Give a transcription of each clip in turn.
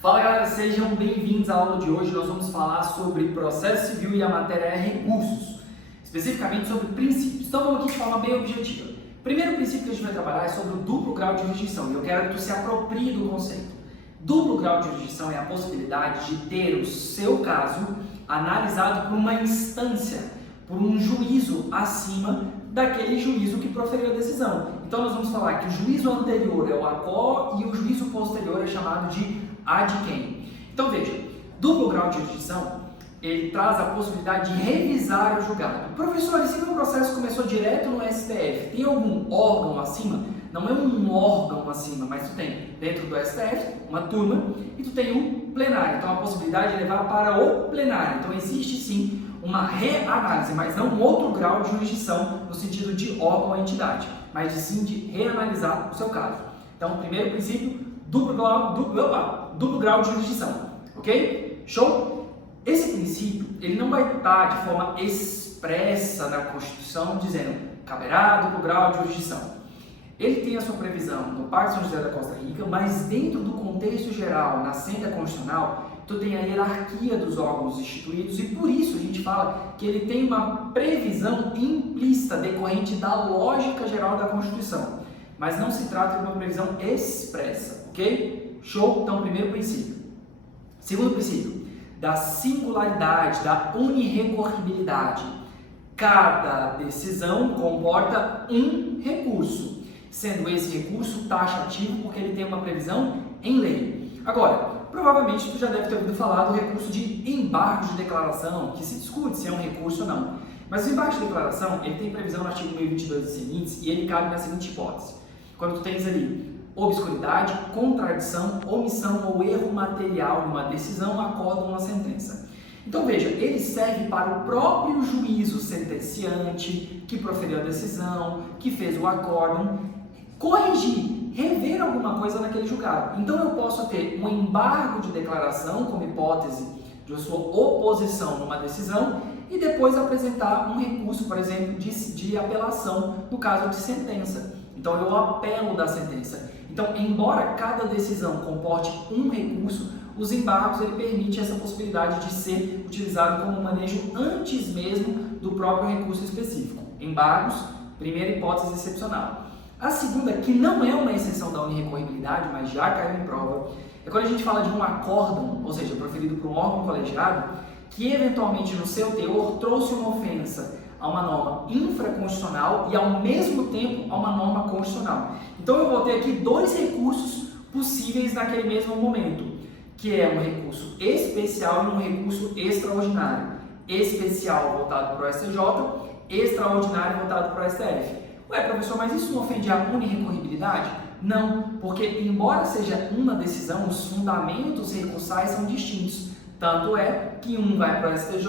Fala galera, sejam bem-vindos à aula de hoje. Nós vamos falar sobre processo civil e a matéria é recursos, especificamente sobre princípios. Então vamos aqui de forma bem objetiva. O primeiro princípio que a gente vai trabalhar é sobre o duplo grau de jurisdição e eu quero que tu se aproprie do conceito. Duplo grau de jurisdição é a possibilidade de ter o seu caso analisado por uma instância, por um juízo acima daquele juízo que proferiu a decisão. Então nós vamos falar que o juízo anterior é o ACO e o juízo posterior é chamado de ad quem. Então veja, duplo grau de jurisdição, ele traz a possibilidade de revisar o julgado. Professor, esse meu processo começou direto no STF, tem algum órgão acima? Não é um órgão acima, mas tu tem dentro do STF uma turma e tu tem um plenário. Então a possibilidade de levar para o plenário. Então existe sim uma reanálise, mas não um outro grau de jurisdição no sentido de órgão ou entidade, mas sim de reanalisar o seu caso. Então, primeiro princípio, duplo grau de jurisdição, ok? Show? Esse princípio, ele não vai estar de forma expressa na Constituição dizendo caberá duplo grau de jurisdição. Ele tem a sua previsão no Pacto de São José da Costa Rica, mas dentro do contexto geral, na senda constitucional, tu tem a hierarquia dos órgãos instituídos e por isso a gente fala que ele tem uma previsão implícita decorrente da lógica geral da Constituição, mas não se trata de uma previsão expressa, ok? Show? Então, primeiro princípio. Segundo princípio, da singularidade, da unirrecorribilidade. Cada decisão comporta um recurso, sendo esse recurso taxativo porque ele tem uma previsão em lei. Agora, provavelmente tu já deve ter ouvido falar do recurso de embargo de declaração, que se discute se é um recurso ou não. Mas o embargo de declaração, ele tem previsão no artigo 1022 e seguintes e ele cabe na seguinte hipótese. Quando tu tens ali obscuridade, contradição, omissão ou erro material numa decisão, acórdão uma sentença. Então veja, ele serve para o próprio juízo sentenciante, que proferiu a decisão, que fez o acórdão, corrigir, rever alguma coisa naquele julgado. Então eu posso ter um embargo de declaração como hipótese de sua oposição numa decisão e depois apresentar um recurso, por exemplo, de apelação no caso de sentença. Então eu apelo da sentença. Então, embora cada decisão comporte um recurso, os embargos ele permite essa possibilidade de ser utilizado como manejo antes mesmo do próprio recurso específico. Embargos, primeira hipótese excepcional. A segunda, que não é uma exceção da unirrecorribilidade, mas já caiu em prova, é quando a gente fala de um acórdão, ou seja, proferido por um órgão colegiado, que eventualmente no seu teor trouxe uma ofensa a uma norma infraconstitucional e ao mesmo tempo a uma norma constitucional. Então eu vou ter aqui dois recursos possíveis naquele mesmo momento, que é um recurso especial e um recurso extraordinário. Especial voltado para o STJ, extraordinário voltado para o STF. Ué, professor, mas isso não ofende a unirrecorribilidade? Não, porque embora seja uma decisão, os fundamentos recursais são distintos. Tanto é que um vai para o STJ,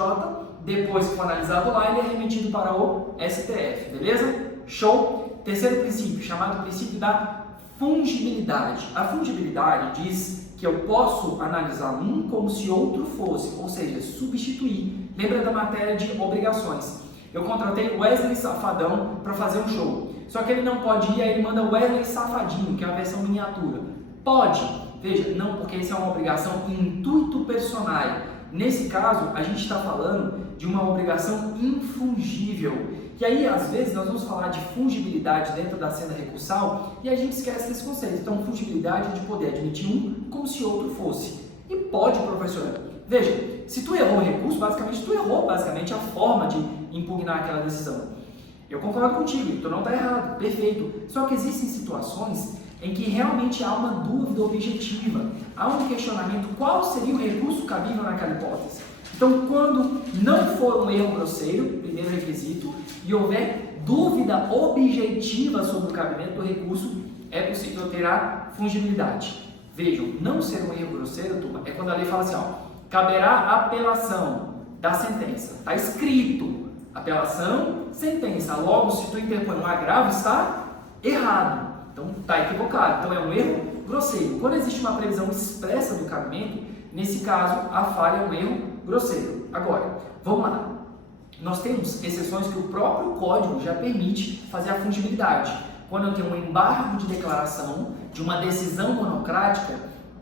depois que for analisado lá, ele é remetido para o STF, beleza? Show? Terceiro princípio, chamado princípio da fungibilidade. A fungibilidade diz que eu posso analisar um como se outro fosse, ou seja, substituir. Lembra da matéria de obrigações? Eu contratei Wesley Safadão para fazer um show, só que ele não pode ir, aí ele manda Wesley Safadinho, que é a versão miniatura. Pode? Veja, não, porque isso é uma obrigação intuito personae. Nesse caso, a gente está falando de uma obrigação infungível. E aí, às vezes, nós vamos falar de fungibilidade dentro da senda recursal e a gente esquece desse conceito. Então, fungibilidade é de poder admitir um como se outro fosse. E pode, professor. Veja, se tu errou o recurso, basicamente, tu errou basicamente a forma de impugnar aquela decisão. Eu concordo contigo, tu não está errado, perfeito. Só que existem situações em que realmente há uma dúvida objetiva, há um questionamento qual seria o recurso cabível naquela hipótese. Então, quando não for um erro grosseiro, primeiro requisito, e houver dúvida objetiva sobre o cabimento do recurso, é possível ter a fungibilidade. Vejam, não ser um erro grosseiro, turma, é quando a lei fala assim, caberá apelação da sentença. Está escrito, apelação, sentença. Logo, se tu interpõe um agravo, está errado. Então, está equivocado. Então, é um erro grosseiro. Quando existe uma previsão expressa do cabimento, nesse caso, a falha é um erro grosseiro. Agora, vamos lá. Nós temos exceções que o próprio Código já permite fazer a fungibilidade. Quando eu tenho um embargo de declaração de uma decisão monocrática,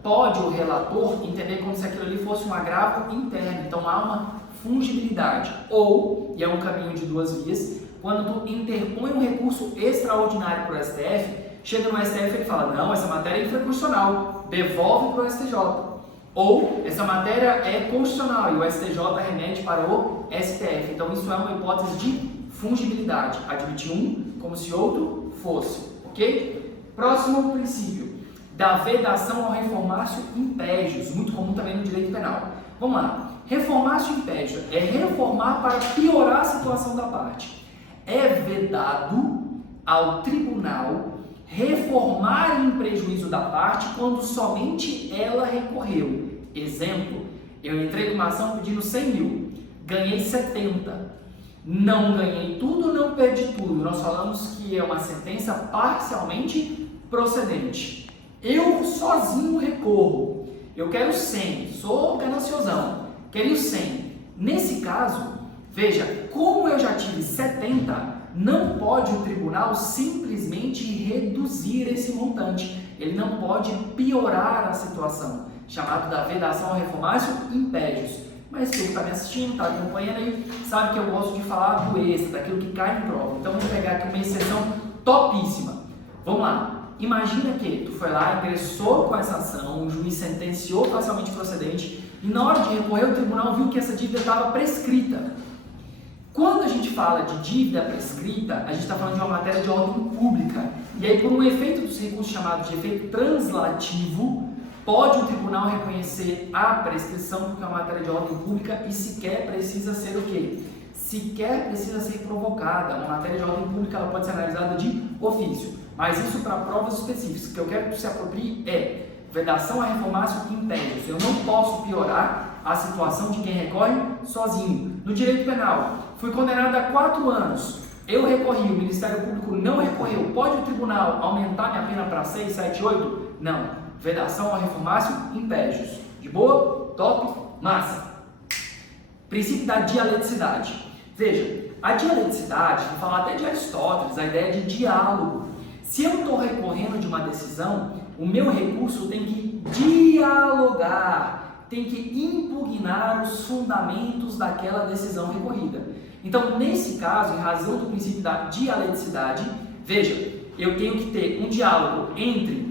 pode o relator entender como se aquilo ali fosse um agravo interno, então há uma fungibilidade. Ou, e é um caminho de duas vias, quando tu interpõe um recurso extraordinário para o STF, chega no STF e ele fala, não, essa matéria é infraconstitucional, devolve para o STJ. Ou, essa matéria é constitucional e o STJ remete para o STF. Então, isso é uma hipótese de fungibilidade. Admitir um como se outro fosse. Ok? Próximo princípio. Da vedação ao reformácio impégios. Muito comum também no direito penal. Vamos lá. Reformácio impégio é reformar para piorar a situação da parte. É vedado ao tribunal reformar em prejuízo da parte quando somente ela recorreu. Exemplo, eu entrei com uma ação pedindo 100 mil, ganhei 70. Não ganhei tudo, não perdi tudo. Nós falamos que é uma sentença parcialmente procedente. Eu sozinho recorro. Eu quero 100, sou gananciosão, quero 100. Nesse caso, veja, como eu já tive 70, não pode o tribunal simplesmente reduzir esse montante. Ele não pode piorar a situação, chamado da vedação ao reformácio impégios. Mas quem está me assistindo, está acompanhando aí, sabe que eu gosto de falar do extra, daquilo que cai em prova. Então, vou pegar aqui uma exceção topíssima. Vamos lá. Imagina que tu foi lá, ingressou com essa ação, o juiz sentenciou parcialmente procedente e na hora de recorrer o tribunal viu que essa dívida estava prescrita. Quando a gente fala de dívida prescrita, a gente está falando de uma matéria de ordem pública. E aí, por um efeito dos recursos chamado de efeito translativo, pode o tribunal reconhecer a prescrição porque é uma matéria de ordem pública e sequer precisa ser o quê? Sequer precisa ser provocada. Uma matéria de ordem pública ela pode ser analisada de ofício. Mas isso para provas específicas. O que eu quero que tu se aproprie é vedação a reformácio impégios. Eu não posso piorar a situação de quem recorre sozinho. No direito penal, fui condenado a 4 anos. Eu recorri, o Ministério Público não recorreu. Pode o tribunal aumentar minha pena para 6, 7, 8? Não. Vedação a reformácio impégios. De boa? Top? Massa. Princípio da dialeticidade. Veja, a dialeticidade, vou falar até de Aristóteles, a ideia de diálogo. Se eu estou recorrendo de uma decisão, o meu recurso tem que dialogar, tem que impugnar os fundamentos daquela decisão recorrida. Então, nesse caso, em razão do princípio da dialeticidade, veja, eu tenho que ter um diálogo entre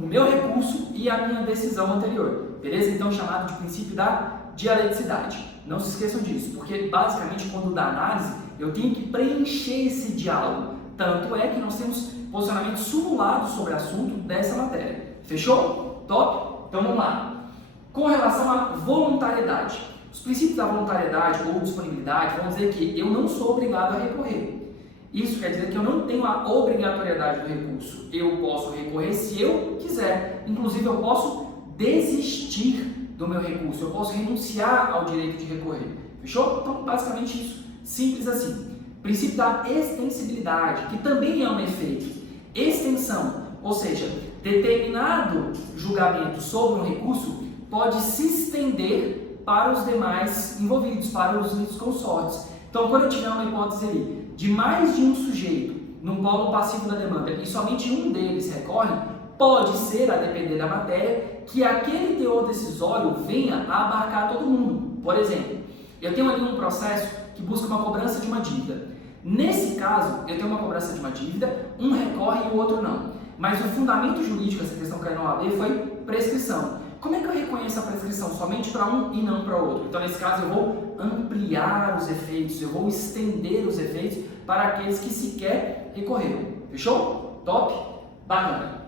o meu recurso e a minha decisão anterior, beleza? Então, chamado de princípio da dialeticidade. Não se esqueçam disso, porque basicamente quando dá análise, eu tenho que preencher esse diálogo. Tanto é que nós temos posicionamentos simulados sobre o assunto dessa matéria. Fechou? Top? Então vamos lá. Com relação à voluntariedade. Os princípios da voluntariedade ou disponibilidade vão dizer que eu não sou obrigado a recorrer. Isso quer dizer que eu não tenho a obrigatoriedade do recurso. Eu posso recorrer se eu quiser. Inclusive eu posso desistir do meu recurso. Eu posso renunciar ao direito de recorrer. Fechou? Então basicamente isso. Simples assim. Princípio da extensibilidade, que também é um efeito. Extensão, ou seja, determinado julgamento sobre um recurso pode se estender para os demais envolvidos, para os litisconsortes. Então, quando eu tiver uma hipótese ali de mais de um sujeito num polo passivo da demanda e somente um deles recorre, pode ser, a depender da matéria, que aquele teor decisório venha a abarcar todo mundo. Por exemplo, eu tenho ali um processo que busca uma cobrança de uma dívida. Nesse caso, eu tenho uma cobrança de uma dívida, um recorre e o outro não. Mas o fundamento jurídico, essa questão caiu na OAB, foi prescrição. Como é que eu reconheço a prescrição? Somente para um e não para o outro. Então, nesse caso, eu vou ampliar os efeitos, eu vou estender os efeitos para aqueles que sequer recorreram. Fechou? Top? Bacana.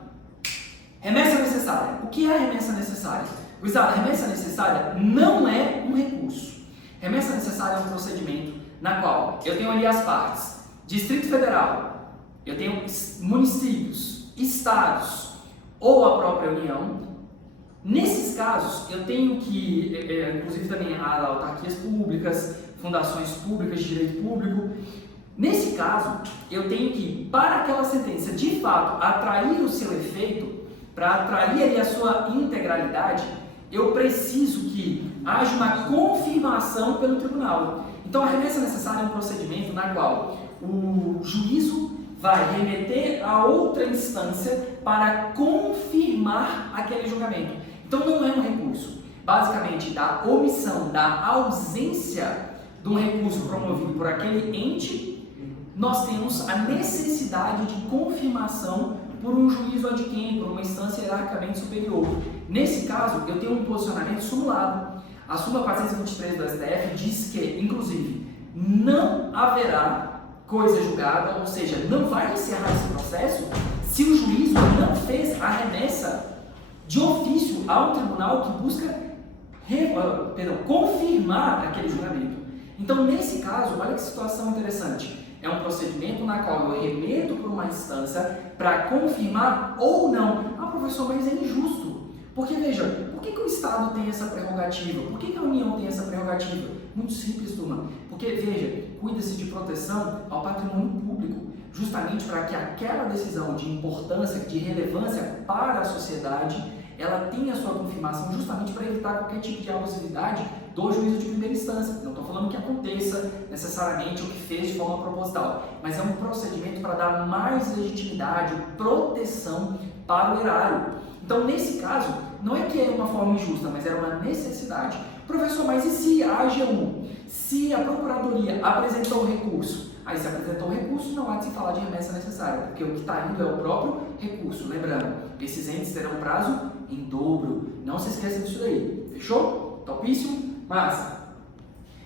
Remessa necessária. O que é a remessa necessária? Gurizada, remessa necessária não é um recurso. Remessa necessária é um procedimento na qual eu tenho ali as partes, Distrito Federal, eu tenho municípios, estados ou a própria União. Nesses casos, eu tenho que, inclusive também autarquias públicas, fundações públicas de direito público. Nesse caso, eu tenho que, para aquela sentença de fato atrair o seu efeito, para atrair ali a sua integralidade, eu preciso que haja uma confirmação pelo tribunal. Então, a remessa necessária é um procedimento na qual o juízo vai remeter a outra instância para confirmar aquele julgamento. Então não é um recurso. Basicamente, da omissão, da ausência de um recurso promovido por aquele ente, nós temos a necessidade de confirmação por um juízo ad quem, por uma instância hierarquicamente superior. Nesse caso, eu tenho um posicionamento sumulado. A súmula 423 do STF diz que, inclusive, não haverá coisa julgada, ou seja, não vai encerrar esse processo se o juízo não fez a remessa de ofício ao tribunal que busca confirmar aquele julgamento. Então, nesse caso, olha que situação interessante. É um procedimento na qual eu remeto para uma instância para confirmar ou não. Ah, professor, mas é injusto. Porque, veja, por que o Estado tem essa prerrogativa? Por que a União tem essa prerrogativa? Muito simples, turma. Porque, veja, cuida-se de proteção ao patrimônio público, justamente para que aquela decisão de importância, de relevância para a sociedade, ela tenha sua confirmação justamente para evitar qualquer tipo de abusividade do juízo de primeira instância. Não estou falando que aconteça necessariamente o que fez de forma proposital, mas é um procedimento para dar mais legitimidade, proteção para o erário. Então, nesse caso, não é que é uma forma injusta, mas era uma necessidade. Professor, mas e se a AGU, se a Procuradoria apresentou o recurso? Aí, se apresentou o recurso, não há de se falar de remessa necessária, porque o que está indo é o próprio recurso. Lembrando, esses entes terão prazo em dobro. Não se esqueça disso daí. Fechou? Topíssimo? Massa.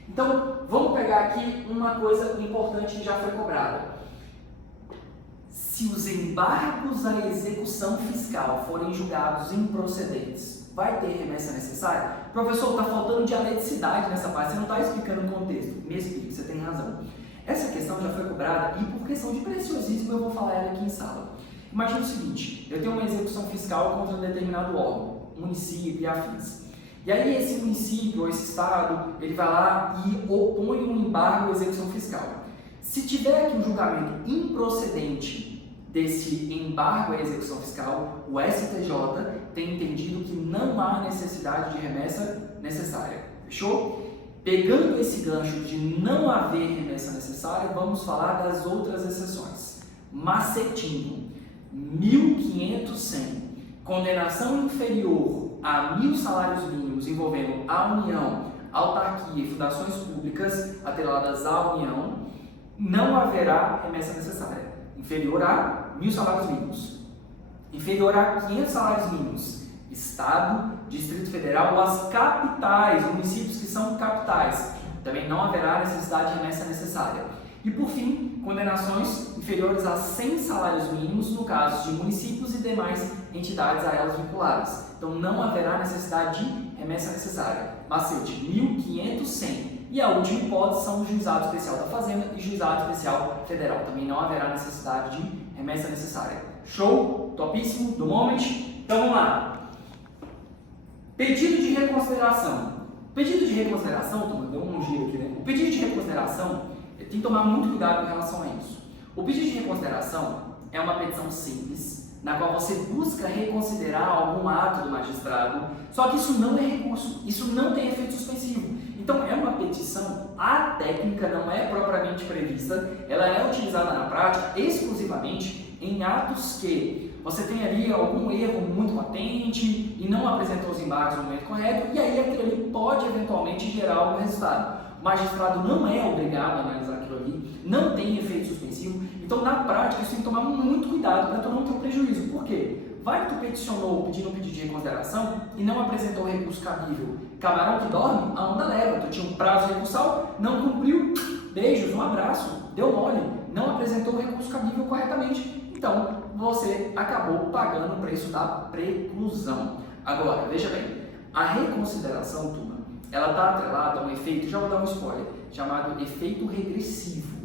Então, vamos pegar aqui uma coisa importante que já foi cobrada. Se os embargos à execução fiscal forem julgados improcedentes, vai ter remessa necessária? Professor, está faltando dialeticidade nessa parte, você não está explicando o contexto. Me explique, você tem razão. Essa questão já foi cobrada e por questão de preciosismo eu vou falar ela aqui em sala. Imagina o seguinte, eu tenho uma execução fiscal contra um determinado órgão, município e afins. E aí esse município ou esse estado, ele vai lá e opõe um embargo à execução fiscal. Se tiver aqui um julgamento improcedente desse embargo à execução fiscal, o STJ tem entendido que não há necessidade de remessa necessária. Fechou? Pegando esse gancho de não haver remessa necessária, vamos falar das outras exceções. Macetinho, 1.500, condenação inferior a 1.000 salários mínimos envolvendo a União, autarquia e fundações públicas atreladas à União, não haverá remessa necessária. Inferior a 1.000 salários mínimos. Inferior a 500 salários mínimos. Estado, Distrito Federal ou as capitais, municípios que são capitais. Também não haverá necessidade de remessa necessária. E por fim, condenações inferiores a 100 salários mínimos no caso de municípios e demais entidades a elas vinculadas. Então não haverá necessidade de remessa necessária. Macete, 1.500. E a última hipótese são o Juizado Especial da Fazenda e Juizado Especial Federal. Também não haverá necessidade de remessa necessária. Show? Topíssimo? Do moment? Então vamos lá. Pedido de reconsideração. Pedido de reconsideração, deu um giro aqui, né? O pedido de reconsideração, tem que tomar muito cuidado em relação a isso. O pedido de reconsideração é uma petição simples, na qual você busca reconsiderar algum ato do magistrado, só que isso não é recurso, isso não tem efeito suspensivo. Então é uma petição atécnica, não é propriamente prevista, ela é utilizada na prática exclusivamente em atos que você tem ali algum erro muito latente e não apresentou os embargos no momento correto, e aí aquilo ali pode eventualmente gerar algum resultado. O magistrado não é obrigado a analisar aquilo ali, não tem efeito suspensivo, então na prática você tem que tomar muito cuidado para tu não ter um prejuízo. Por quê? Vai que tu peticionou pedindo um pedido de reconsideração e não apresentou o recurso cabível. Camarão que dorme, a onda leva. Tu tinha um prazo recursal, não cumpriu, beijos, um abraço, deu mole, não apresentou o recurso cabível corretamente. Então, você acabou pagando o preço da preclusão. Agora, veja bem, a reconsideração, turma, ela está atrelada a um efeito, já vou dar um spoiler, chamado efeito regressivo.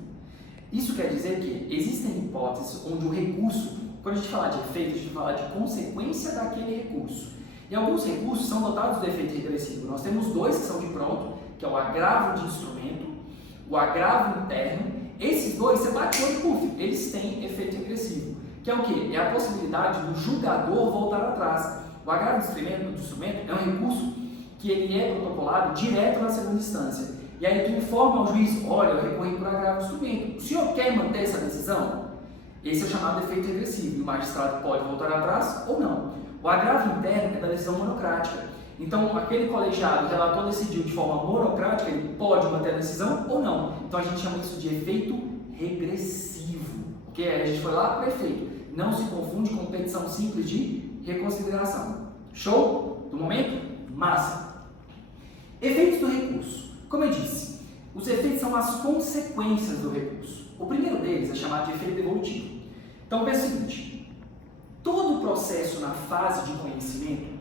Isso quer dizer que existem hipóteses onde o recurso, quando a gente fala de efeito, a gente fala de consequência daquele recurso. E alguns recursos são dotados do efeito regressivo. Nós temos dois que são de pronto, que é o agravo de instrumento, o agravo interno. Esses dois, você bate o olho, puf, eles têm efeito regressivo. Que é o quê? É a possibilidade do julgador voltar atrás. O agravo de instrumento é um recurso que ele é protocolado direto na segunda instância. E aí tu informa ao juiz, olha, eu recorri por agravo de instrumento. O senhor quer manter essa decisão? Esse é o chamado efeito regressivo, e o magistrado pode voltar atrás ou não. O agravo interno é da decisão monocrática. Então, aquele colegiado, o relator decidiu de forma monocrática, ele pode manter a decisão ou não. Então, a gente chama isso de efeito regressivo. Ok? Aí a gente foi lá para o efeito. Não se confunde com petição simples de reconsideração. Show? Do momento? Massa! Efeitos do recurso. Como eu disse, os efeitos são as consequências do recurso. O primeiro deles é chamado de efeito devolutivo. Então, pensa o seguinte, todo o processo na fase de conhecimento,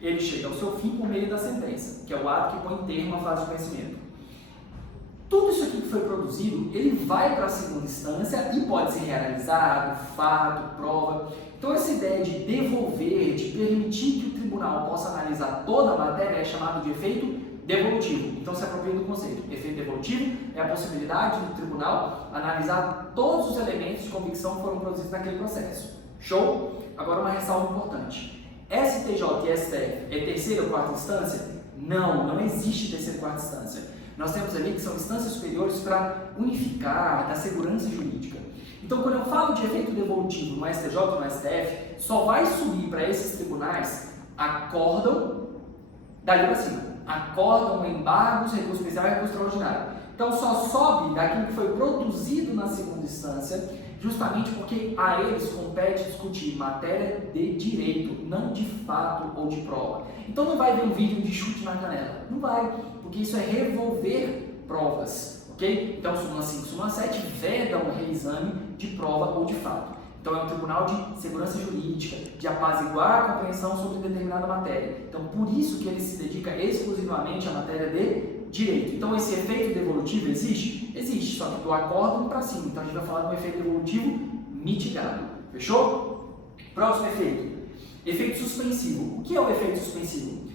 ele chega ao seu fim por meio da sentença, que é o ato que põe termo à fase de conhecimento. Tudo isso aqui que foi produzido, ele vai para a segunda instância e pode ser realizado, fato, prova. Então, essa ideia de devolver, de permitir que o tribunal possa analisar toda a matéria é chamado de efeito devolutivo. Então, se apropria do conceito. Efeito devolutivo é a possibilidade do tribunal analisar todos os elementos de convicção que foram produzidos naquele processo. Show? Agora, uma ressalva importante. STJ e STF é terceira ou quarta instância? Não, não existe terceira ou quarta instância. Nós temos ali que são instâncias superiores para unificar, dar segurança jurídica. Então, quando eu falo de efeito devolutivo no STJ ou no STF, só vai subir para esses tribunais acórdão dali para cima. Acórdão, embargos, recurso especial e recurso extraordinário. Então, só sobe daquilo que foi produzido na segunda instância, justamente porque a eles compete discutir matéria de direito, não de fato ou de prova. Então não vai ver um vídeo de chute na canela, não vai, porque isso é revolver provas, ok? Então súmula 5, súmula 7 veda um reexame de prova ou de fato. Então é um tribunal de segurança jurídica, de apaziguar a compreensão sobre determinada matéria. Então por isso que ele se dedica exclusivamente à matéria de direito. Então esse efeito devolutivo existe? Existe, só que do acórdão para cima. Então a gente vai falar de um efeito devolutivo mitigado. Fechou? Próximo efeito. Efeito suspensivo. O que é o efeito suspensivo?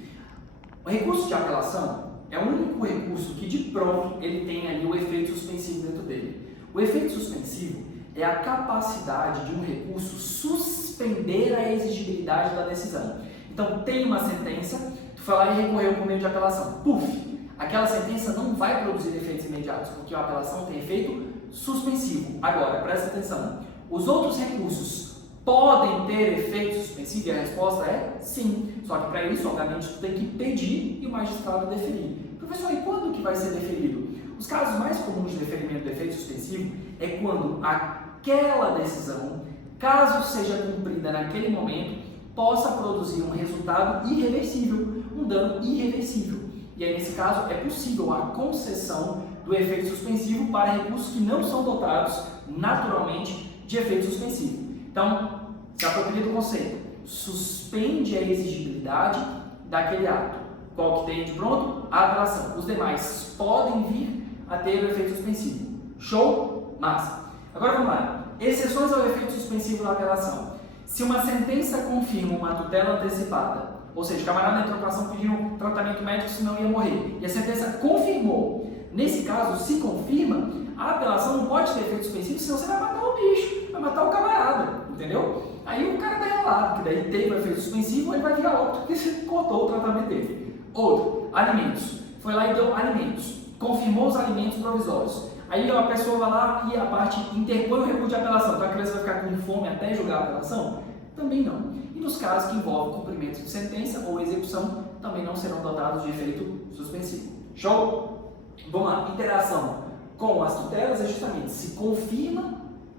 O recurso de apelação é o único recurso que de pronto ele tem ali o efeito suspensivo dentro dele. O efeito suspensivo é a capacidade de um recurso suspender a exigibilidade da decisão. Então tem uma sentença, tu foi lá e recorreu por meio de apelação. Puf! Aquela sentença não vai produzir efeitos imediatos, porque a apelação tem efeito suspensivo. Agora, presta atenção, os outros recursos podem ter efeito suspensivo? E a resposta é sim. Só que para isso, obviamente, tu tem que pedir e o magistrado deferir. Professor, e quando que vai ser deferido? Os casos mais comuns de deferimento do efeito suspensivo é quando aquela decisão, caso seja cumprida naquele momento, possa produzir um resultado irreversível, um dano irreversível. E aí, nesse caso, é possível a concessão do efeito suspensivo para recursos que não são dotados naturalmente de efeito suspensivo. Então, se apropria do conceito, suspende a exigibilidade daquele ato. Qual que tem de pronto? A apelação. Os demais podem vir a ter o efeito suspensivo. Show? Massa. Agora vamos lá. Exceções ao efeito suspensivo da apelação. Se uma sentença confirma uma tutela antecipada, ou seja, o camarada entrou com a ação pedindo um tratamento médico, senão ia morrer. E a sentença confirmou. Nesse caso, se confirma, a apelação não pode ter efeito suspensivo, senão você vai matar o bicho, vai matar o camarada, entendeu? Aí o cara tá enrolado, porque daí teve o efeito suspensivo, ele vai virar óbito, porque você cortou o tratamento dele. Outro, alimentos. Foi lá e deu alimentos. Confirmou os alimentos provisórios. Aí a pessoa vai lá e a parte interpõe o recurso de apelação. Então a criança vai ficar com fome até julgar a apelação? Também não. E nos casos que envolvem cumprimento de sentença ou execução, também não serão dotados de efeito suspensivo. Show? Vamos lá. Interação com as tutelas é justamente se confirma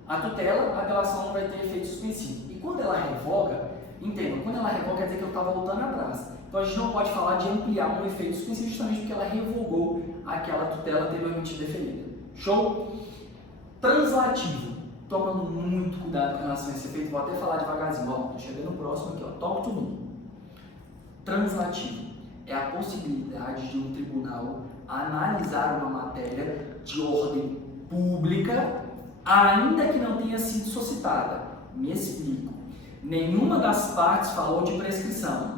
a tutela, a apelação não vai ter efeito suspensivo. E quando ela revoga, entenda, quando ela revoga quer dizer que eu estava voltando atrás. Então a gente não pode falar de ampliar um efeito suspensivo justamente porque ela revogou aquela tutela anteriormente deferida. Show? Translativo. Tomando muito cuidado com relação a esse efeito, vou até falar devagarzinho, ó, tô chegando no próximo aqui, ó, toma tudo. Translativo é a possibilidade de um tribunal analisar uma matéria de ordem pública, ainda que não tenha sido suscitada. Me explico. Nenhuma das partes falou de prescrição.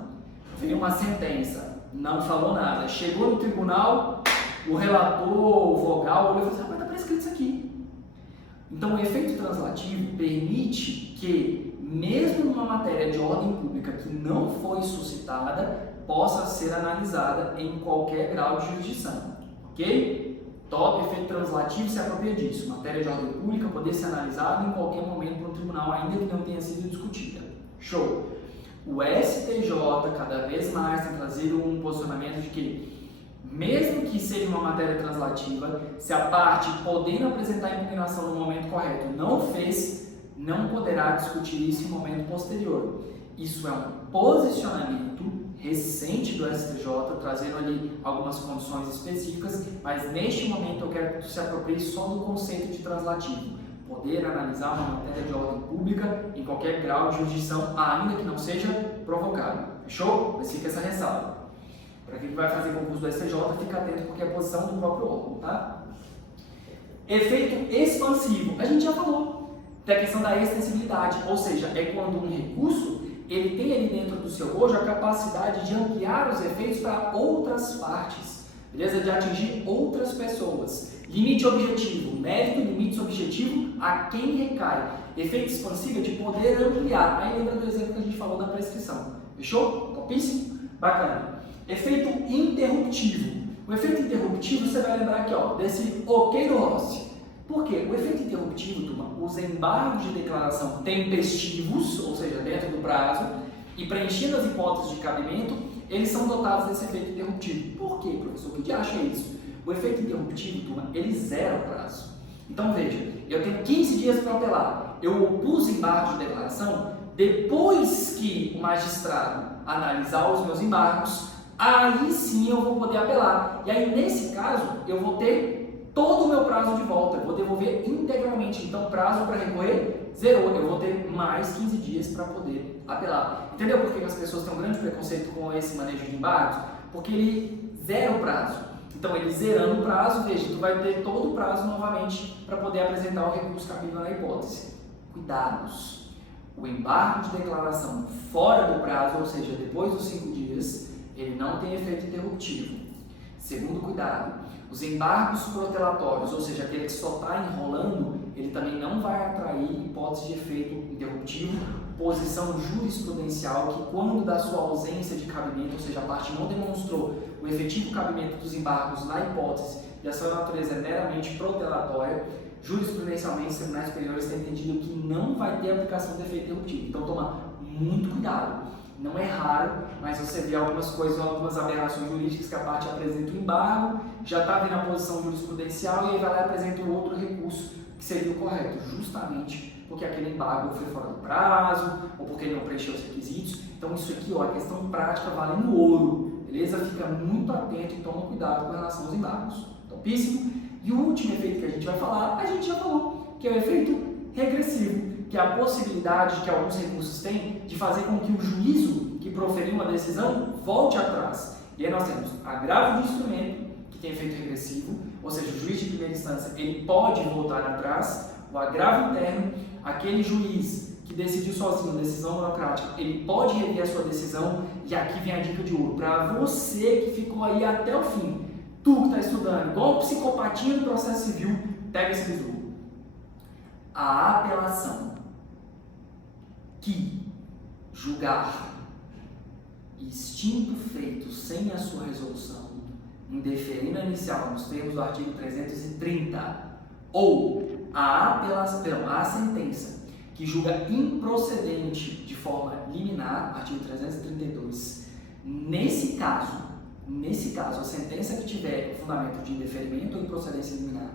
Veio uma sentença, não falou nada. Chegou no tribunal, o relator, o vogal, olhou e falou assim, mas está prescrito isso aqui. Então, o efeito translativo permite que, mesmo numa matéria de ordem pública que não foi suscitada, possa ser analisada em qualquer grau de jurisdição, ok? Top, efeito translativo se apropria disso. Matéria de ordem pública poder ser analisada em qualquer momento por um tribunal, ainda que não tenha sido discutida. Show! O STJ cada vez mais tem trazido um posicionamento de que, mesmo que seja uma matéria translativa, se a parte podendo apresentar a impugnação no momento correto não fez, não poderá discutir isso em momento posterior. Isso é um posicionamento recente do STJ, trazendo ali algumas condições específicas, mas neste momento eu quero que tu se aproprie só do conceito de translativo. Poder analisar uma matéria de ordem pública em qualquer grau de jurisdição, ainda que não seja provocado. Fechou? Mas fica essa ressalva. Para quem vai fazer concurso do STJ, fica atento porque é a posição do próprio órgão, tá? Efeito expansivo. A gente já falou da questão da extensibilidade, ou seja, é quando um recurso ele tem ali dentro do seu bojo a capacidade de ampliar os efeitos para outras partes, beleza? De atingir outras pessoas. Limite objetivo, mérito, limite subjetivo, a quem recai. Efeito expansivo é de poder ampliar. Aí lembra do exemplo que a gente falou da prescrição. Fechou? Topíssimo? Bacana. Efeito interruptivo. O efeito interruptivo, você vai lembrar aqui, ó, desse ok do Rossi. Por quê? O efeito interruptivo, turma, os embargos de declaração tempestivos, ou seja, dentro do prazo, e preenchendo as hipóteses de cabimento, eles são dotados desse efeito interruptivo. Por quê, professor? O que acha isso? O efeito interruptivo, turma, ele zera o prazo. Então, veja, eu tenho 15 dias para apelar. Eu opus embargos de declaração, depois que o magistrado analisar os meus embargos, aí sim eu vou poder apelar. E aí, nesse caso, eu vou ter todo o meu prazo de volta, eu vou devolver integralmente. Então, prazo para recorrer, zerou. Eu vou ter mais 15 dias para poder apelar. Entendeu por que as pessoas têm um grande preconceito com esse manejo de embargos? Porque ele zera o prazo. Então, ele zerando o prazo, veja, tu vai ter todo o prazo novamente para poder apresentar o recurso cabível na hipótese. Cuidados. O embargo de declaração fora do prazo, ou seja, depois dos 5 dias, ele não tem efeito interruptivo. Segundo cuidado, os embargos protelatórios, ou seja, aquele que só está enrolando, ele também não vai atrair hipótese de efeito interruptivo, posição jurisprudencial que, quando da sua ausência de cabimento, ou seja, a parte não demonstrou o efetivo cabimento dos embargos na hipótese e a sua natureza é meramente protelatória, jurisprudencialmente, os tribunais superiores têm entendido que não vai ter aplicação de efeito interruptivo. Então, toma muito cuidado. Não é raro, mas você vê algumas coisas, algumas aberrações jurídicas que a parte apresenta o embargo, já está vendo a posição jurisprudencial e aí vai lá e apresenta um outro recurso que seria o correto, justamente porque aquele embargo foi fora do prazo ou porque ele não preencheu os requisitos. Então isso aqui, ó, a questão prática vale no ouro, beleza? Fica muito atento e toma cuidado com relação aos embargos. Topíssimo? E o último efeito que a gente vai falar, a gente já falou, que é o efeito regressivo, que é a possibilidade que alguns recursos têm de fazer com que o juízo que proferiu uma decisão volte atrás. E aí nós temos agravo de instrumento, que tem efeito regressivo, ou seja, o juiz de primeira instância ele pode voltar atrás, o agravo interno, aquele juiz que decidiu sozinho, decisão monocrática, ele pode rever a sua decisão, e aqui vem a dica de ouro, para você que ficou aí até o fim, tu que está estudando, igual um psicopatinha do processo civil, pega esse bizu. A apelação que julgar extinto feito sem a sua resolução, indeferindo a inicial nos termos do artigo 330, ou a sentença que julga improcedente de forma liminar, artigo 332, nesse caso, a sentença que tiver fundamento de indeferimento ou improcedência liminar,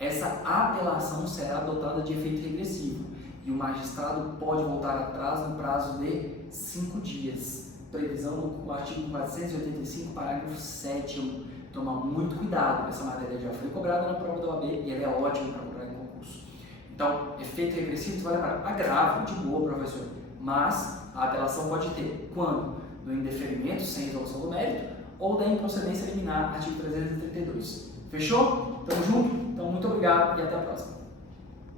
essa apelação será adotada de efeito regressivo e o magistrado pode voltar atrás no prazo de 5 dias. Previsão no artigo 485, parágrafo 7º. Toma muito cuidado, essa matéria já foi cobrada na prova da OAB e ela é ótima para cobrar em concurso. Então, efeito regressivo, você vai lembrar, agravo, de boa, professor, mas a apelação pode ter quando? No indeferimento sem resolução do mérito ou da improcedência liminar, artigo 332. Fechou? Tamo junto? Então, muito obrigado e até a próxima.